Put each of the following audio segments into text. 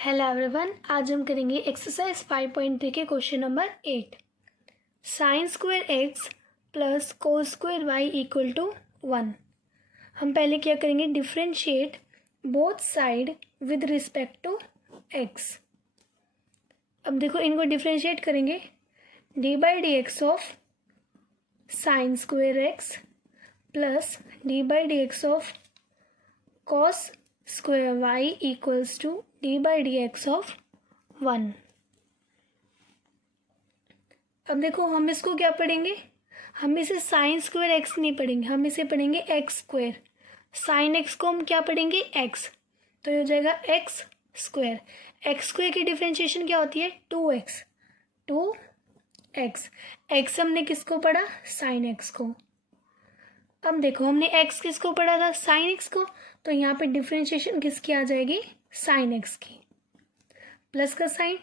Hello everyone, आज हम करेंगे एक्सरसाइज 5.3 के question number 8। Sine square x plus cos square y equal to 1। हम पहले क्या करेंगे, differentiate both side with respect to x. अब देखो इनको डिफ्रेंशिएट करेंगे, d by D x of sine square x plus d by D x of cos square y equals to d by D x of 1। अब देखो हम इसको क्या पढ़ेंगे, हम इसे साइन स्क्वायर एक्स नहीं पढ़ेंगे, हम इसे पढ़ेंगे एक्स स्क्वायर। साइन एक्स को हम क्या पढ़ेंगे, एक्स, तो ये हो जाएगा एक्स स्क्वायर। एक्स स्क्वायर की डिफरेंशिएशन क्या होती है, 2x। 2x, एक्स हमने किसको पढ़ा, साइन एक्स को। अब देखो हमने x किसको पढ़ा था, साइन एक्स को, तो यहाँ पे डिफरेंशिएशन किसकी आ जाएगी, साइन एक्स की, प्लस का साइन।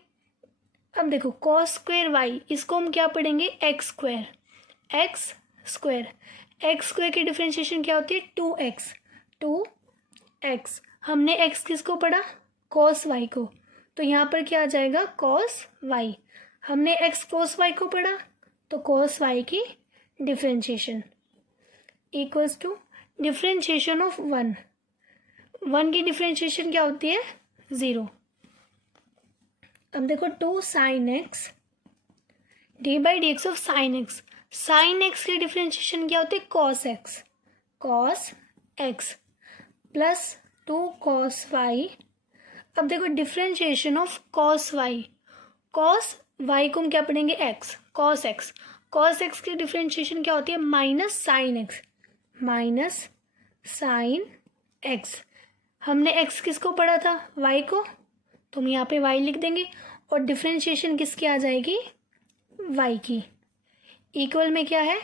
अब देखो कॉस स्क्वायर वाई, इसको हम क्या पढ़ेंगे, x square. X square, x square की डिफरेंशिएशन क्या होती है, 2x। 2x, हमने x किसको पढ़ा, कॉस वाई को, तो यहाँ पर क्या आ जाएगा, कॉस वाई। हमने x कॉस वाई को पढ़ा, तो कॉस वाई की differentiation equals to differentiation of 1। 1 की डिफरेंशिएशन क्या होती है, 0। अब देखो 2 sine x d by D x of sine x. Sine x की डिफरेंशिएशन क्या होती है, cos x. Cos x plus 2 cos y. अब देखो differentiation of cos y, cos y को हम क्या पढ़ेंगे, x, cos x. Cos x की डिफरेंशिएशन क्या होती है, minus sine x. Minus sine x, हमने एक्स किसको पढ़ा था, वाई को, तो हम यहाँ पे वाई लिख देंगे, और डिफरेंशिएशन किसकी आ जाएगी, वाई की। इक्वल में क्या है,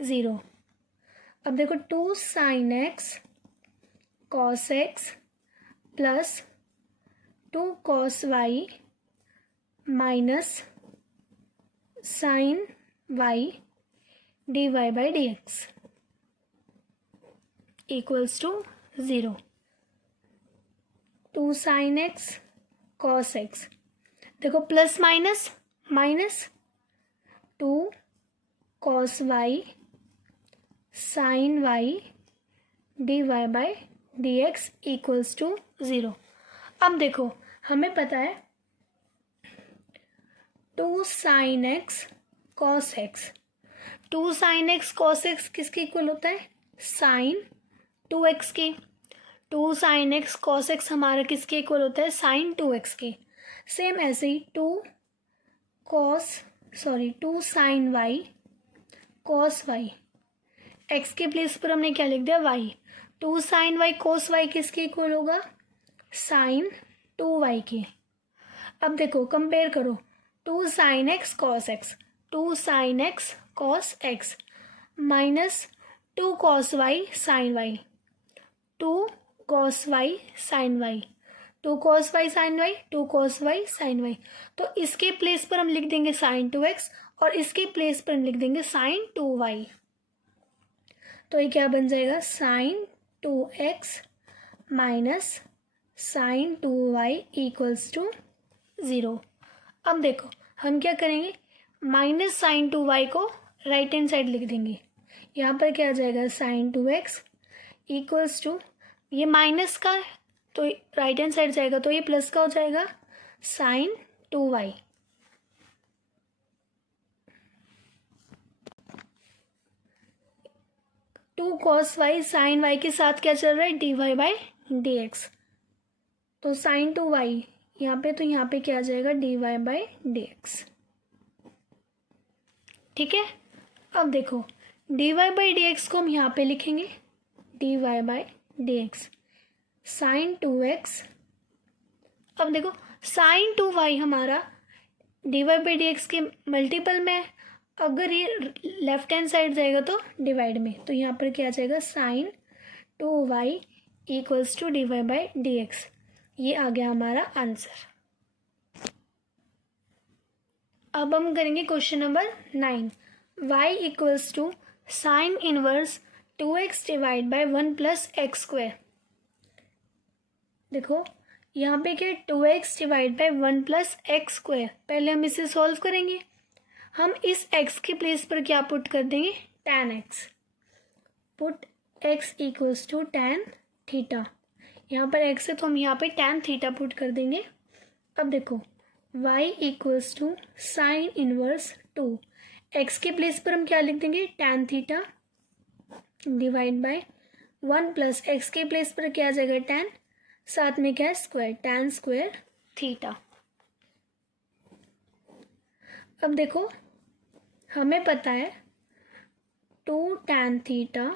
0। अब देखो 2 sine x cos x plus 2 cos Y minus sine Y D Y by D x equals to 0। 2 sine x cos X, देखो plus minus minus 2 cos Y sine Y D Y by D x equals to 0। अब देखो हमें पता है 2 sine x cos x, 2 sine x cos X किसके equal होता है, sign 2x के। 2 साइन एक्स कॉस एक्स हमारा किसके इक्वल होता है, साइन 2x के। सेम ऐसे ही 2 sine y cos y, x के प्लेस पर हमने क्या लिख दिया, y. 2 sine y cos y किसके इक्वल होगा, साइन 2y के। अब देखो कंपेयर करो, 2 sine x cos x, 2 sine x cos x minus 2 cos Y sine y, 2 cos Y sine y, 2 cos Y sine y, 2 cos Y sine y. तो इसके place पर हम लिख देंगे साइन 2x, और इसके प्लेस पर हम लिख देंगे साइन 2y। तो ये क्या बन जाएगा, sine 2x minus sine 2y equals to 0। अब देखो हम क्या करेंगे, माइनस साइन 2y को राइट हैंड साइड लिख देंगे। यहाँ पर क्या आ जाएगा, साइन 2x इक्वल्स टू, ये माइनस का है तो राइट हैंड साइड जाएगा, तो ये प्लस का हो जाएगा, sine 2y। Two cos Y sine y के साथ क्या चल रहा है, d Y by D x, तो साइन 2y यहाँ पे, तो यहाँ पे क्या आ जाएगा, d Y by D x. ठीक है। अब देखो d Y by D x को हम यहाँ पे लिखेंगे, d Y by D x sine 2x। अब देखो साइन 2y हमारा d Y by D x के मल्टीपल में है, अगर ये लेफ्ट हैंड साइड जाएगा तो डिवाइड में, तो यहाँ पर क्या आ जाएगा, sine 2y equals to d Y by D x. ये आ गया हमारा आंसर। अब हम करेंगे question number 9। y equals to sine inverse 2x divide by 1 plus x square. देखो यहाँ पे क्या है 2x divide by 1 plus x square. पहले हम इसे सॉल्व करेंगे। हम इस x के प्लेस पर क्या पुट कर देंगे, tan x। Put x equals to tan theta. यहाँ पर x है तो हम यहाँ पे tan थीटा पुट कर देंगे। अब देखो y equals to sine inverse 2। x के प्लेस पर हम क्या लिख देंगे, tan theta divide by 1 plus x के प्लेस पर क्या आ जाएगा tan, साथ में क्या है स्क्वायर, tan स्क्वायर थीटा। अब देखो हमें पता है 2 tan theta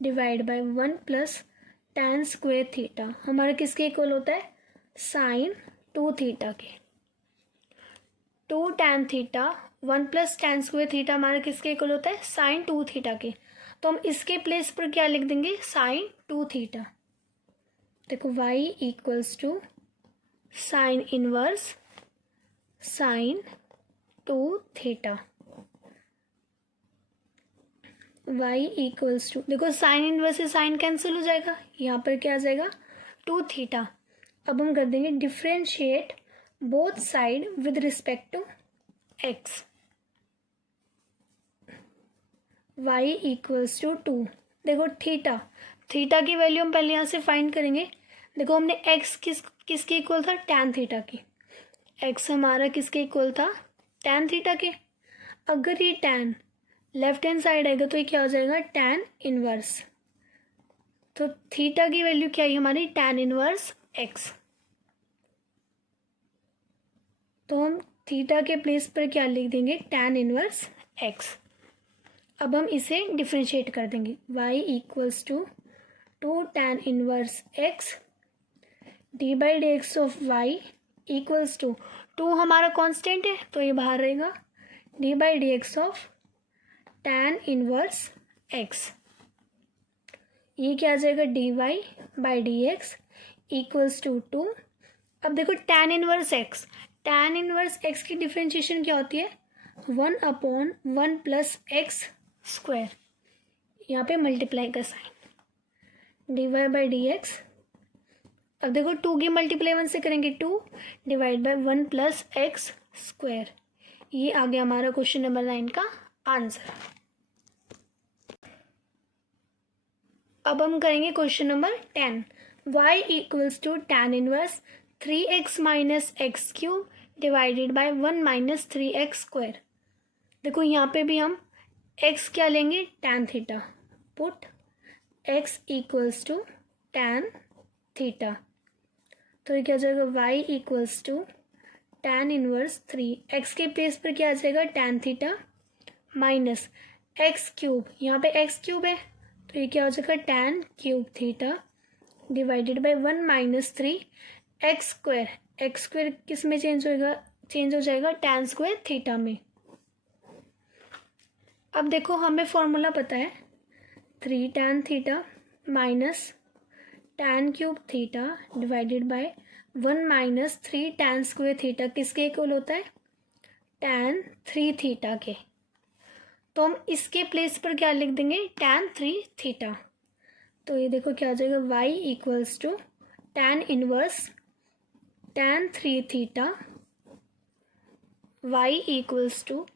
divide by 1 plus tan square theta हमारा किसके इक्वल होता है, साइन 2 थीटा के। 2 tan theta 1 plus tan square theta हमारा किसके इक्वल होता है, साइन 2 थीटा के। तो हम इसके प्लेस पर क्या लिख देंगे, साइन 2 थीटा। देखो y equals to sine inverse sine 2 theta. y equals to, देखो साइन इनवर्स से साइन कैंसिल हो जाएगा, यहाँ पर क्या आ जाएगा 2 थीटा। अब हम कर देंगे differentiate both side with respect to x। y equals to 2। देखो थीटा, थीटा की वैल्यू हम पहले यहाँ से फाइंड करेंगे। देखो हमने x किसके इक्वल था, tan थीटा की। x हमारा किसके इक्वल था, tan थीटा के। अगर ये tan लेफ्ट हैंड साइड आएगा तो ये क्या हो जाएगा, tan इनवर्स। तो थीटा की वैल्यू क्या है हमारी, tan इनवर्स x। तो हम थीटा के प्लेस पर क्या लिख देंगे, tan इनवर्स x। अब हम इसे डिफ्रेंशिएट कर देंगे। y equals to 2 tan inverse x d by D x of y equals to 2 हमारा कांस्टेंट है तो ये बाहर रहेगा, d by D x of tan inverse x। ये क्या आ जाएगा, d Y by D x equals to 2। अब देखो tan inverse x, tan inverse x की डिफ्रेंशिएशन क्या होती है, 1/1 प्लस एक्स स्क्वायर। यहाँ पे मल्टीप्लाई का sign, D Y by D x. अब देखो 2 की मल्टीप्लाई 1 से करेंगे 2 divide by 1 plus x square. ये आ गया हमारा क्वेश्चन नंबर 9 का आंसर। अब हम करेंगे question number 10। y equals to tan inverse 3x minus x cube divided by 1 minus 3x square. देखो यहाँ पे भी हम x क्या लेंगे, tan theta. Put x equals to tan theta. तो ये क्या हो जाएगा, y equals to tan inverse 3, x के प्लेस पर क्या आ जाएगा, tan theta minus x cube, यहाँ पे x क्यूब है तो ये क्या हो जाएगा, tan cube theta divided by 1 minus 3x square. X square किस में चेंज होएगा, चेंज हो जाएगा tan स्क्वायर थीटा में। अब देखो हमें फॉर्मूला पता है 3 tan theta minus tan cube theta divided by 1 minus 3 tan square theta किसके इक्वल होता है, tan 3 थीटा के। तो हम इसके प्लेस पर क्या लिख देंगे, tan 3 थीटा। तो ये देखो क्या हो जाएगा, y equals to tan inverse tan 3 theta y equals to,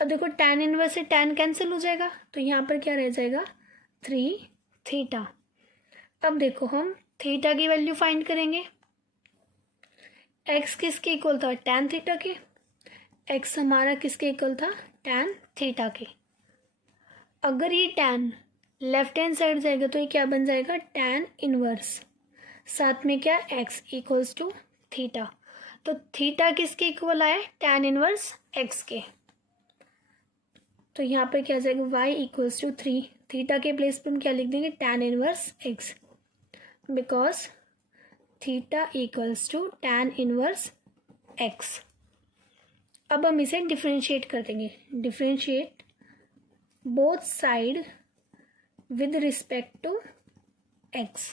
अब देखो tan इनवर्स से tan कैंसिल हो जाएगा तो यहाँ पर क्या रह जाएगा, 3 थीटा। अब देखो हम थीटा की वैल्यू फाइंड करेंगे। x किसके इक्वल था, tan थीटा के। x हमारा किसके इक्वल था, tan थीटा के। अगर ये tan लेफ्ट हैंड साइड जाएगा तो ये क्या बन जाएगा, tan इनवर्स, साथ में क्या x इक्वल्स टू थीटा। तो थीटा किसके इक्वल आया, tan इनवर्स x के। तो यहाँ पर क्या आ जाएगा, y इक्वल्स टू 3, थीटा के प्लेस पर हम क्या लिख देंगे, tan inverse x, because theta equals to tan inverse x। अब हम इसे डिफ्रेंशिएट कर देंगे। Differentiate both side with respect to x।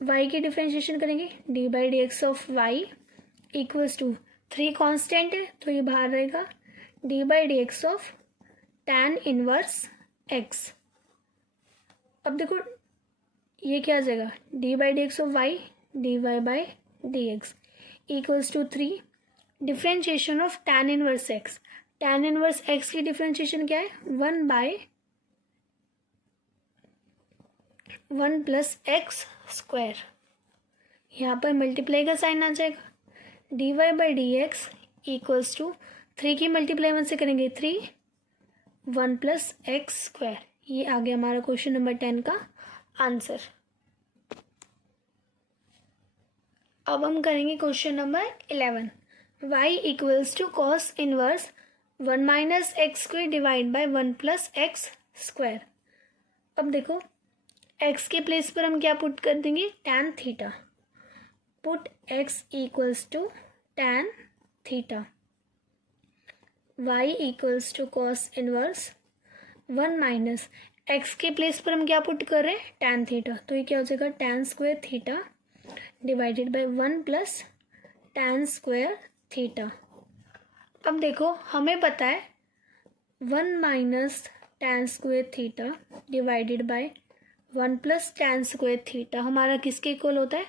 y की डिफ्रेंशिएशन करेंगे, d by D x of y equals to 3 constant है तो ये बाहर रहेगा, d by D x of tan inverse x। अब देखो ये क्या आ जाएगा, d by D x of y dy by dx equals to 3 differentiation of tan inverse x। tan inverse x की डिफ्रेंशिएशन क्या है? 1 प्लस एक्स स्क्वायर, यहाँ पर मल्टीप्लाई का साइन आ जाएगा। dy by D x equals to 3 की multiply 1 से करेंगे 3, 1 प्लस एक्स स्क्वायर। ये आ गया हमारा क्वेश्चन नंबर 10 का आंसर। अब हम करेंगे question number 11। y equals to cos inverse 1 minus x square divide by 1 plus x square. अब देखो x के प्लेस पर हम क्या पुट कर देंगे? tan theta. Put x equals to tan theta. y equals to cos inverse 1 minus x के place पर हम क्या पुट कर रहे हैं? tan theta. तो ये क्या हो जाएगा? tan square theta divided by 1 plus tan square theta. अब देखो हमें पता है 1 minus tan square theta divided by 1 plus tan square theta हमारा किसके इक्वल होता है?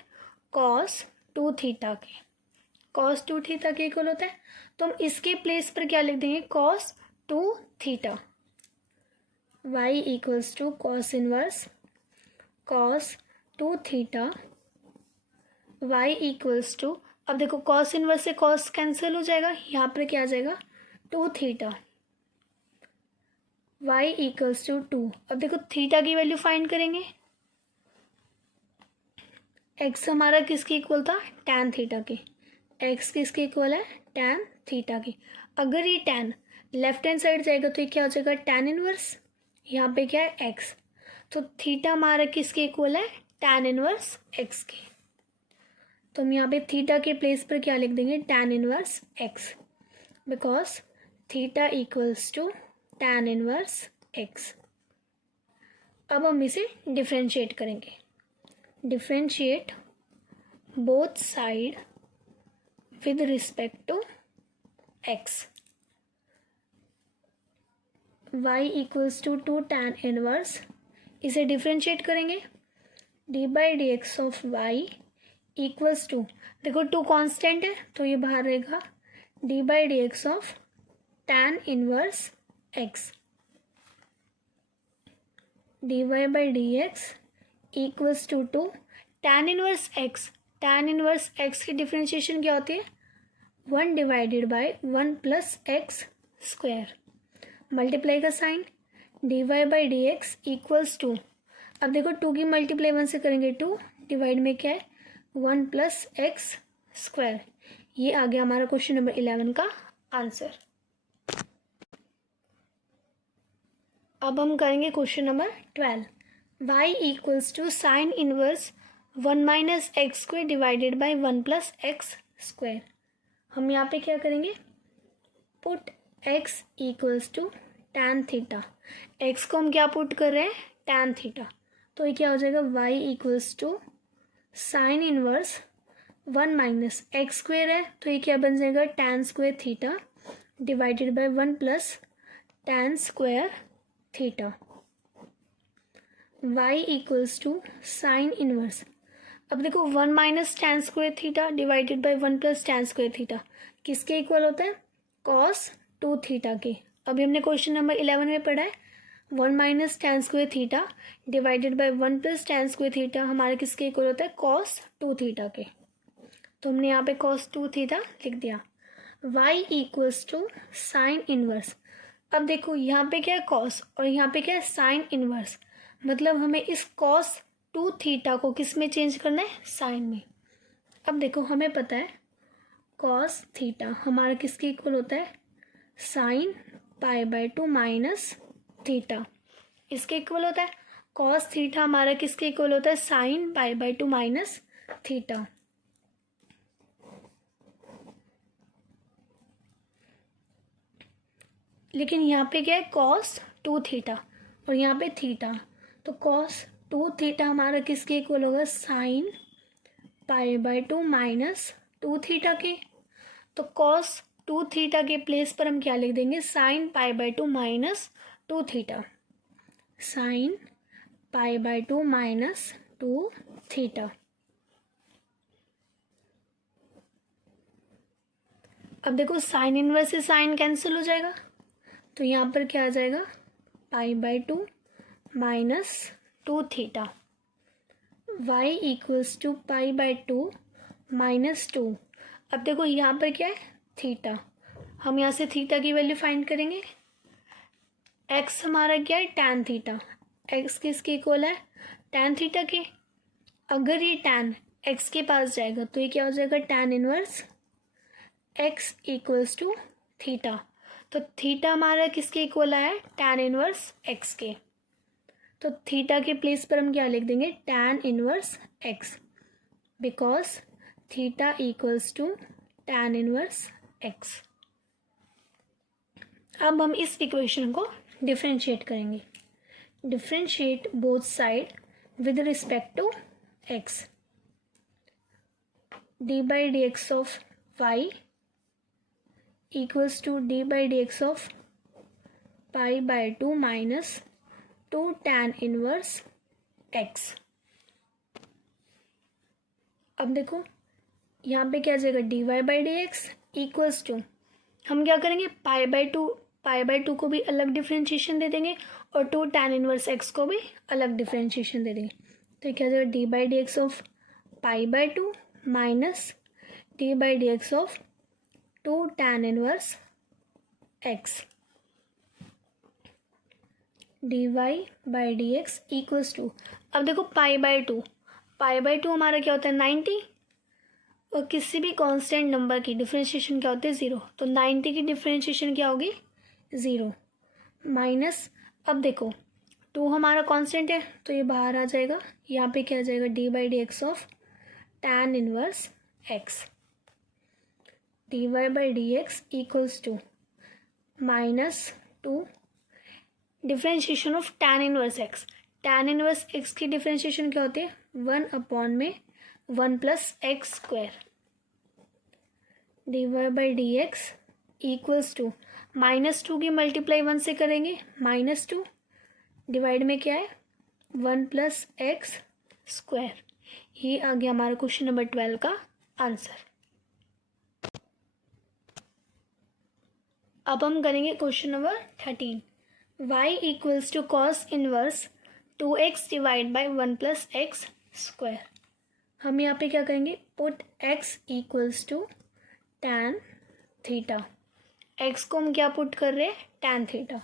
cos 2 थीटा के। cos 2 थीटा के इक्वल होता है। तो हम इसके प्लेस पर क्या लिख देंगे? cos 2 theta. y equals to cos inverse cos 2 theta. y equals to, अब देखो cos इनवर्स से cos कैंसिल हो जाएगा, यहाँ पर क्या आ जाएगा? 2 थीटा। y equals to 2। अब देखो थीटा की वैल्यू फाइंड करेंगे। x हमारा किसके इक्वल था? tan थीटा के। x किसके इक्वल है? tan थीटा के। अगर ये tan लेफ्ट हैंड साइड जाएगा तो ये क्या हो जाएगा? tan inverse. यहाँ पे क्या है? x। तो थीटा हमारा किसके इक्वल है? tan इनवर्स x के। तो हम यहाँ पे थीटा के प्लेस पर क्या लिख देंगे? tan inverse x, because theta equals to tan inverse x। अब हम इसे डिफ्रेंशिएट करेंगे। Differentiate both side with respect to x। y equals to 2 tan inverse, इसे डिफ्रेंशिएट करेंगे। D by D x of y equals to, देखो 2 constant है तो ये बाहर रहेगा, d by D x of tan inverse x। D Y by D x equals to tan inverse x। tan inverse x की differentiation क्या होती है? 1 divided by 1 plus x square. Multiply का sign, D Y by D x equals to, अब देखो 2 की multiply 1 से करेंगे 2, डिवाइड में क्या है? 1 प्लस एक्स स्क्वायर। ये आ गया हमारा क्वेश्चन नंबर 11 का आंसर। अब हम करेंगे question number 12। y equals to sine inverse 1 minus x square divided by 1 plus x square. हम यहाँ पे क्या करेंगे? Put x equals to tan theta. x को हम क्या पुट कर रहे हैं? tan theta. तो ये क्या हो जाएगा? y equals to sine inverse 1 minus x square है तो ये क्या बन जाएगा? tan square theta divided by 1 plus tan square theta. y equals to sine inverse, अब देखो 1 minus tan square theta divided by 1 plus tan square theta किसके equal होता है? cos 2 थीटा के। अभी हमने क्वेश्चन नंबर 11 में पढ़ा है 1 minus tan square theta divided by 1 plus tan square theta हमारे किसके इक्वल होता है? cos 2 थीटा के। तो हमने यहाँ पे cos 2 थीटा लिख दिया। y equals to sine inverse, अब देखो यहाँ पे क्या है? cos और यहाँ पे क्या है? Sine inverse. मतलब हमें इस cos 2 थीटा को किस में चेंज करना है? साइन में। अब देखो हमें पता है cos थीटा हमारा किसके इक्वल होता है? Sign pi by 2 minus theta, इसके इक्वल होता है। cos थीटा हमारा किसके इक्वल होता है? Sign pi by 2 minus theta. लेकिन यहाँ पे क्या है? cos 2 थीटा और यहाँ पे थीटा, तो cos 2 थीटा हमारा किसके इक्वल होगा? Sign pi by 2 minus 2 theta के। तो cos 2 थीटा के प्लेस पर हम क्या लिख देंगे? Sine pi by 2 minus 2 theta. Sine pi by 2 minus 2 theta. अब देखो साइन इनवर्स से साइन कैंसिल हो जाएगा, तो यहाँ पर क्या आ जाएगा, π/2 minus 2 theta, y equals to π/2 minus 2। अब देखो यहाँ पर क्या है, थीटा, हम यहाँ से थीटा की वैल्यू फाइंड करेंगे। x हमारा क्या है, tan थीटा, x किसके इक्वल है, tan थीटा के। अगर ये tan x के पास जाएगा तो ये क्या हो जाएगा, tan inverse x equals to theta. तो थीटा हमारा किसके इक्वल आया है, tan इनवर्स x के। तो थीटा के प्लेस पर हम क्या लिख देंगे, tan inverse x, because theta equals to tan inverse x। अब हम इस इक्वेशन को डिफरेंशिएट करेंगे। Differentiate both side with respect to x। d/dx of y equals to d/dx of π/2 minus 2 tan inverse x। अब देखो यहाँ पे क्या आ जाएगा, dy/dx इक्वल्स टू, हम क्या करेंगे, π/2 को भी अलग डिफ्रेंशिएशन दे देंगे और 2 tan इनवर्स x को भी अलग डिफ्रेंशिएशन दे देंगे। तो क्या आ जाएगा, d/dx of π/2 minus d/dx of 2 tan inverse x dy/dx equals to, अब देखो π/2 हमारा क्या होता है, 90, और किसी भी कांस्टेंट नंबर की डिफरेंशिएशन क्या होती है, 0। तो 90 की डिफरेंशिएशन क्या होगी, 0 माइनस, अब देखो 2 हमारा कांस्टेंट है तो ये बाहर आ जाएगा, यहाँ पे क्या आ जाएगा, d/dx of tan inverse x dy/dx equals to minus 2 differentiation of tan inverse x। tan inverse x की डिफ्रेंशिएशन क्या होती है, 1/(1 + x²) dy/dx इक्वल्स टू -2 की मल्टीप्लाई 1 से करेंगे, -2 डिवाइड में क्या है, 1 + x²। ये आ गया हमारा क्वेश्चन नंबर 12 का आंसर। अब हम करेंगे question number 13। y equals to cos inverse 2x divide by 1 + x²। हम यहाँ पे क्या करेंगे, put x equals to tan theta. x को हम क्या पुट कर रहे हैं, tan थीटा।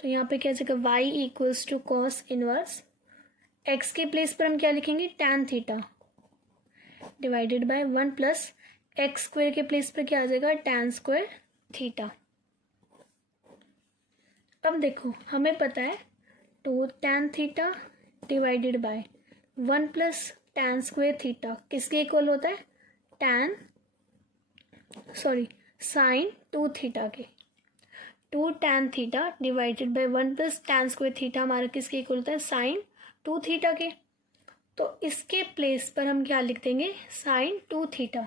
तो यहाँ पे क्या जगह y equals to cos inverse, x के प्लेस पर हम क्या लिखेंगे, tan theta divided by 1 + x² के प्लेस पर क्या आ जाएगा, tan² थीटा। अब देखो हमें पता है 2 tan theta divided by 1 + tan² theta किसके इक्वल होता है, साइन 2 थीटा के। 2 tan theta divided by 1 + tan² theta हमारा किसके इक्वल होता है, साइन 2 थीटा के। तो इसके प्लेस पर हम क्या लिख देंगे, sine 2 theta.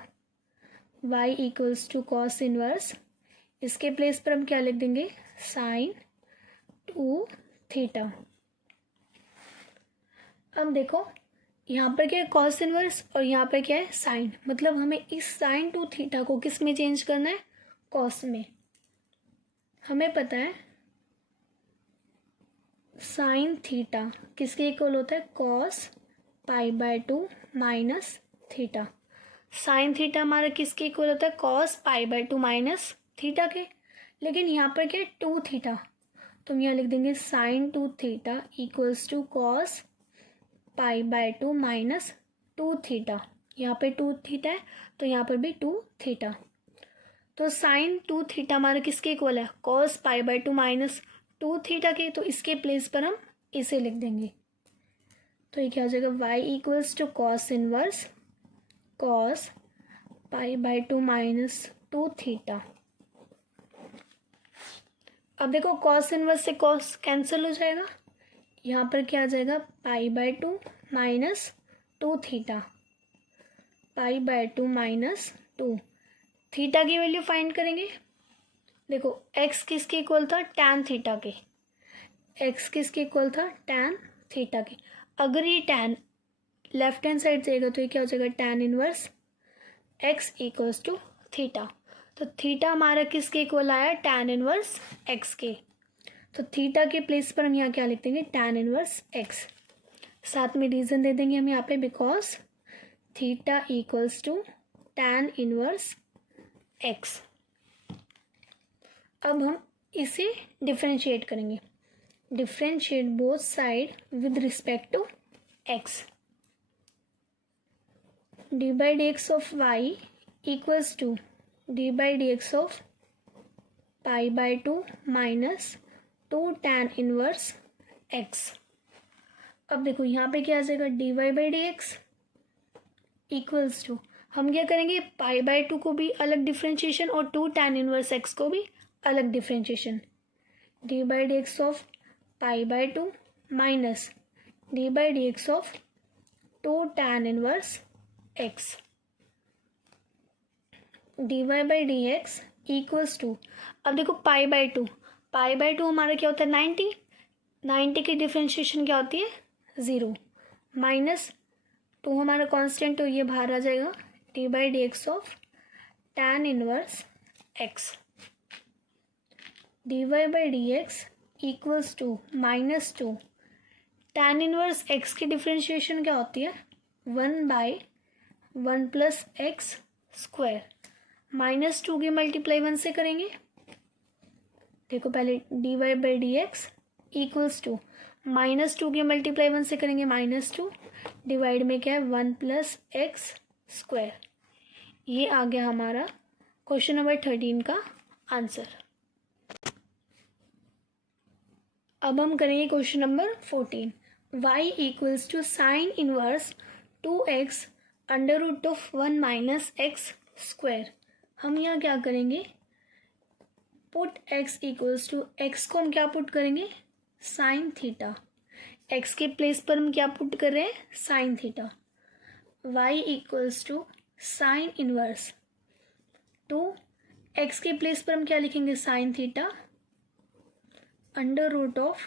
y equals to cos inverse, इसके प्लेस पर हम क्या लिख देंगे, साइन 2 थीटा। अब देखो यहाँ पर क्या है, कॉस इनवर्स, और यहाँ पर क्या है, साइन। मतलब हमें इस साइन 2 थीटा को किस में चेंज करना है, कॉस में। हमें पता है साइन थीटा किसके इक्वल होता है, cos π/2 minus theta. Sine theta हमारा किसके इक्वल होता है, कॉस π/2 माइनस थीटा के। लेकिन यहाँ पर क्या है, 2 थीटा, तो हम यहाँ लिख देंगे sine 2 theta equals to cos π/2 minus 2 theta. यहाँ पे 2 थीटा है तो यहाँ पर भी 2 थीटा। तो साइन 2 थीटा हमारा किसके इक्वल है, कॉस π/2 माइनस 2 थीटा के। तो इसके प्लेस पर हम इसे लिख देंगे। तो ये क्या हो जाएगा, y equals to cos inverse cos π/2 minus 2 theta. अब देखो कॉस इनवर्स से कॉस कैंसिल हो जाएगा, यहाँ पर क्या आ जाएगा, π/2 माइनस 2 थीटा, π/2 माइनस 2 थीटा की वैल्यू फाइंड करेंगे। देखो x किसके इक्वल था, tan थीटा के। x किसके इक्वल था, tan थीटा के। अगर ये tan लेफ्ट हैंड साइड जाएगा तो ये क्या हो जाएगा, tan inverse x equals to theta. तो थीटा हमारा किसके इक्वल आया, tan इनवर्स x के। तो थीटा के प्लेस पर हम यहाँ क्या लिख देंगे, tan इनवर्स x। साथ में रीज़न दे देंगे हम यहाँ पे, because theta equals to tan inverse x। अब हम इसे डिफ्रेंशिएट करेंगे, differentiate both side with respect to x। D by D x of y equals to d by D x of pi by two minus 2 tan inverse x। अब देखो यहाँ पे क्या आ जाएगा, d Y by D x equals to, हम क्या करेंगे, पाई बाई टू को भी अलग डिफ्रेंशिएशन और 2 tan इनवर्स x को भी अलग differentiation. D by D x of pi by two minus d by D x of 2 tan inverse x। D Y by D x equals to, अब देखो पाई by to हमारा क्या होता है 90 की डिफ्रेंशिएशन क्या होती है 0, माइनस 2 हमारा कांस्टेंट, तो ये बाहर आ जाएगा, d by D x of tan inverse x। D Y by D x equals to minus 2 tan inverse x की डिफ्रेंशिएशन क्या होती है 1/1 प्लस एक्स स्क्वायर, माइनस 2 की मल्टीप्लाई 1 से करेंगे। देखो पहले d Y by D x equals to minus 2 की मल्टीप्लाई 1 से करेंगे -2, डिवाइड में क्या है 1 प्लस एक्स स्क्वायर। ये आ गया हमारा क्वेश्चन नंबर 13 का आंसर। अब हम करेंगे question number 14। y equals to sine inverse 2x under root of 1 minus x square. हम यहाँ क्या करेंगे, put x equals to, x को हम क्या पुट करेंगे, साइन थीटा। x के प्लेस पर हम क्या पुट कर रहे हैं, sine theta. y equals to sine inverse 2, x के प्लेस पर हम क्या लिखेंगे, sine theta under root of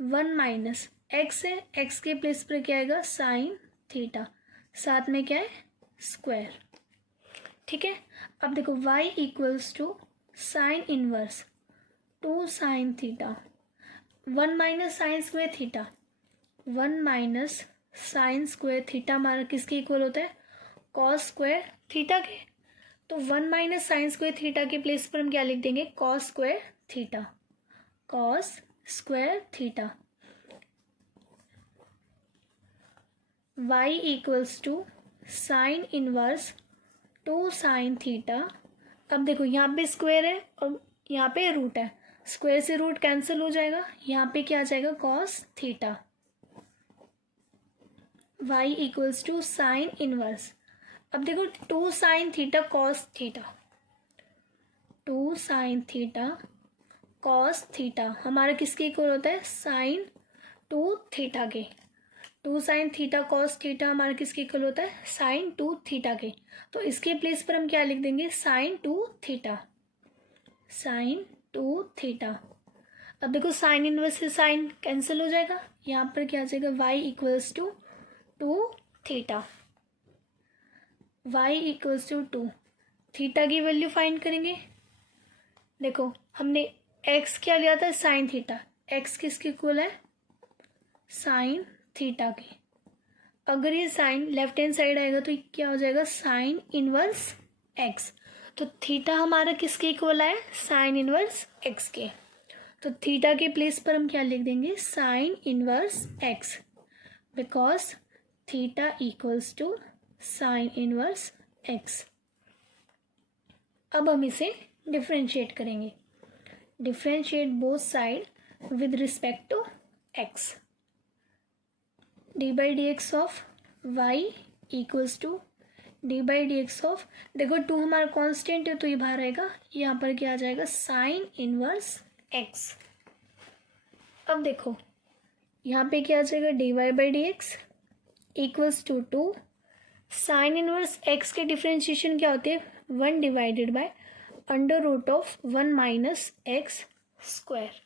1 minus x है, एक्स के प्लेस पर क्या आएगा, साइन थीटा, साथ में क्या है स्क्वायर। ठीक है, अब देखो y equals to sine inverse 2 sine theta 1 minus sine square theta, 1 minus sine square theta हमारा किसके इक्वल होता है, कॉस स्क्वायर थीटा के। तो 1 माइनस साइन स्क्वायर थीटा के प्लेस पर हम क्या लिख देंगे, cos square theta, cos square theta. y equals to sine inverse 2 sine theta. अब देखो यहाँ पे स्क्वायर है और यहाँ पे रूट है, स्क्वायर से रूट कैंसिल हो जाएगा, यहाँ पे क्या आ जाएगा, cos theta. y equals to sine inverse, अब देखो 2 sine theta cos theta, 2 sine theta cos theta हमारा किसके इक्वल होता है, साइन 2 थीटा के। 2 साइन थीटा कॉस थीटा हमारा किसके इक्वल होता है, साइन 2 थीटा के। तो इसके प्लेस पर हम क्या लिख देंगे, साइन 2 थीटा, साइन 2 थीटा। अब देखो साइन इनवर्स से साइन कैंसिल हो जाएगा, यहाँ पर क्या आ जाएगा, y equals to 2 theta, y equals to 2 theta की वैल्यू फाइंड करेंगे। देखो हमने x क्या लिया था, साइन थीटा, x किसके इक्वल है, साइन थीटा के। अगर ये साइन लेफ्ट हैंड साइड आएगा तो क्या हो जाएगा, साइन इनवर्स x। तो थीटा हमारा किसके इक्वल है, साइन इनवर्स x के। तो थीटा के प्लेस पर हम क्या लिख देंगे, sine inverse x, because theta equals to sine inverse x। अब हम इसे डिफ्रेंशिएट करेंगे, differentiate both side with respect to x। D by D x of y equals to d by D x of, देखो 2 हमारा constant है तो ये बाहर आएगा, यहाँ पर क्या आ जाएगा, साइन इनवर्स x। अब देखो यहाँ पे क्या आ जाएगा, d Y by D x equals to 2 sine inverse x के डिफ्रेंशिएशन क्या होती है, 1 divided by under root of 1 minus x square.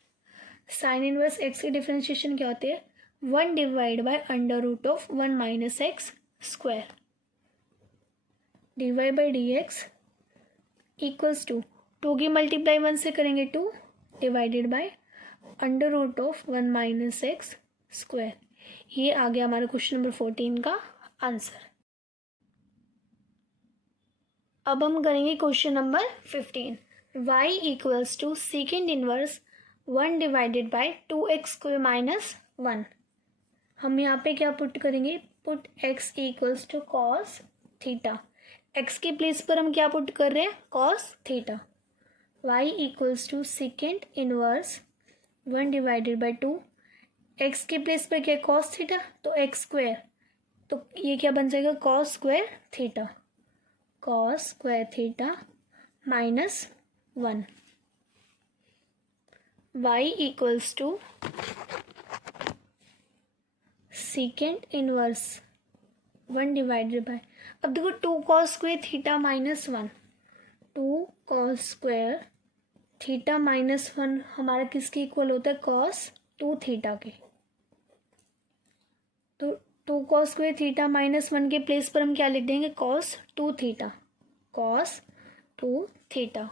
Sine inverse x की डिफ्रेंशिएशन क्या होती है, 1 divide by under root of 1 minus x square. D Y by D x equals to 2 की multiply 1 से करेंगे 2 divided by under root of 1 minus x square. ये आ गया हमारा क्वेश्चन नंबर 14 का आंसर। अब हम करेंगे question number 15। y equals to second inverse 1 divided by 2x square minus 1। हम यहाँ पे क्या पुट करेंगे, put x equals to cos theta. x के प्लेस पर हम क्या पुट कर रहे हैं, cos theta. y equals to second inverse 1 divided by 2, x के प्लेस पर क्या कॉस थीटा, तो x स्क्वायर, तो ये क्या बन जाएगा cos square theta, cos square theta minus 1। y equals to second inverse 1 divided by, अब देखो 2 cos square theta minus 1, 2 cos square theta minus 1 हमारा किसके इक्वल होता है, कॉस 2 थीटा के। तो 2 कॉस स्क्वायर थीटा माइनस 1 के प्लेस पर हम क्या लिख देंगे, cos 2 theta, cos 2 theta.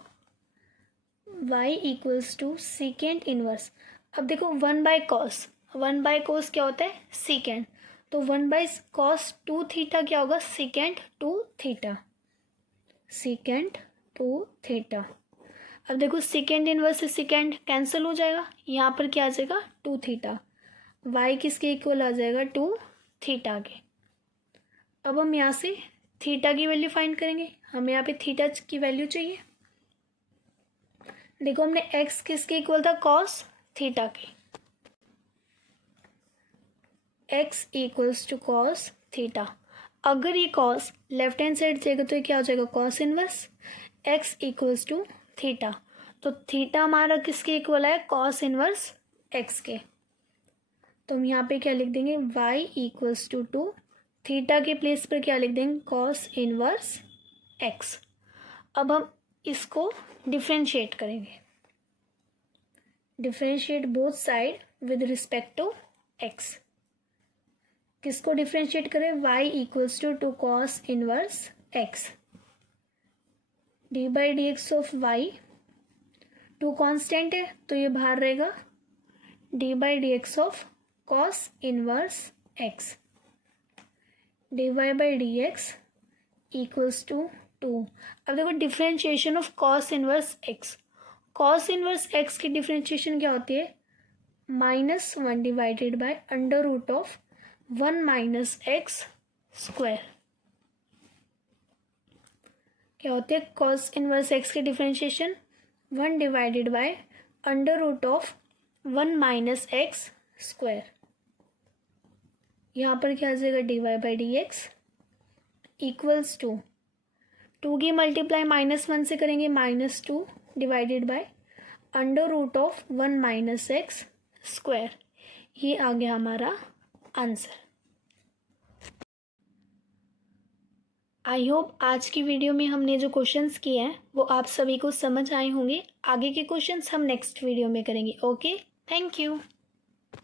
y equals to second inverse, अब देखो 1 बाय कॉस, 1 बाय कॉस क्या होता है सेकेंड, तो 1 बाय कॉस 2 थीटा क्या होगा, सेकेंड 2 थीटा, सेकेंड 2 थीटा। अब देखो सेकेंड इनवर्स से सेकेंड कैंसिल हो जाएगा, यहाँ पर क्या आ जाएगा 2 थीटा, y किसके इक्वल आ जाएगा 2 थीटा के। अब हम यहाँ से थीटा की वैल्यू फाइंड करेंगे, हमें यहाँ पे थीटा की वैल्यू चाहिए। देखो हमने x किसके इक्वल था, कॉस थीटा के, x equals to cos theta. अगर ये कॉस लेफ्ट हैंड साइड जाएगा तो ये क्या हो जाएगा, cos inverse x equals to theta, तो थीटा हमारा किसके इक्वल है, कॉस इनवर्स x के। तो हम यहाँ पे क्या लिख देंगे, y इक्वल्स टू 2, थीटा के प्लेस पर क्या लिख देंगे, कॉस इनवर्स x। अब हम इसको डिफ्रेंशिएट करेंगे, differentiate both side with respect to x। किसको डिफ्रेंशिएट करें, y equals to 2 cos inverse x, d by D x of y, 2 constant है तो ये बाहर रहेगा, d by D x of cos inverse x, d Y by D x equals to 2। अब देखो differentiation of cos inverse x, cos inverse x की differentiation क्या होती है, -1 divided by under root of 1 minus x square. क्या होती है cos inverse x की differentiation, 1 divided by under root of 1 minus x square. यहाँ पर क्या आ जाएगा, d Y by D x equals to 2 की मल्टीप्लाई -1 से करेंगे -2 divided by under root of 1 minus x square. ये आ गया हमारा आंसर। आई होप आज की वीडियो में हमने जो क्वेश्चंस किए हैं वो आप सभी को समझ आए होंगे। आगे के क्वेश्चंस हम नेक्स्ट वीडियो में करेंगे। Okay, thank you.